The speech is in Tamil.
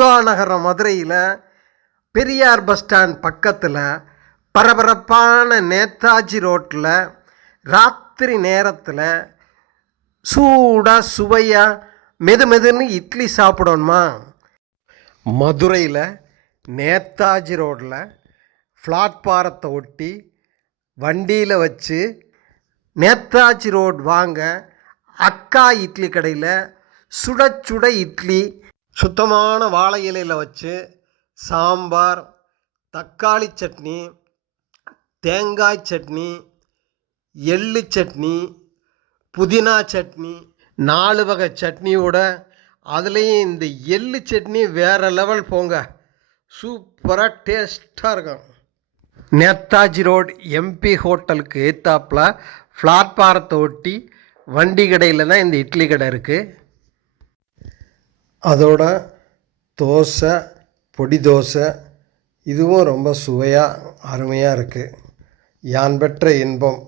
பூங்கா நகரம் மதுரையில் பெரியார் பஸ் ஸ்டாண்ட் பக்கத்தில் பரபரப்பான நேதாஜி ரோட்டில் ராத்திரி நேரத்தில் சூடாக சுவையாக மெதுன்னு இட்லி சாப்பிடணுமா? மதுரையில் நேதாஜி ரோட்டில் பிளாட்பாரத்தை ஒட்டி வண்டியில் வச்சு நேதாஜி ரோட் வாங்க அக்கா இட்லி கடையில் சுட சுட இட்லி சுத்தமான வாழை இலையில் வச்சு சாம்பார், தக்காளி சட்னி, தேங்காய் சட்னி, எள்ளு சட்னி, புதினா சட்னி, 4 வகை சட்னியோட அதுலேயும் இந்த எள்ளு சட்னி வேறு லெவல் போங்க, சூப்பராக டேஸ்ட்டாக இருக்கும். நேதாஜி ரோட் எம்பி ஹோட்டலுக்கு ஏத்தாப்பில் பிளாட்பாரத்தை ஒட்டி வண்டி கடையில் தான் இந்த இட்லி கடை இருக்குது. அதோட தோசை, பொடி தோசை இதுவும் ரொம்ப சுவையாக அருமையாக இருக்குது. யான் பெற்ற இன்பம்.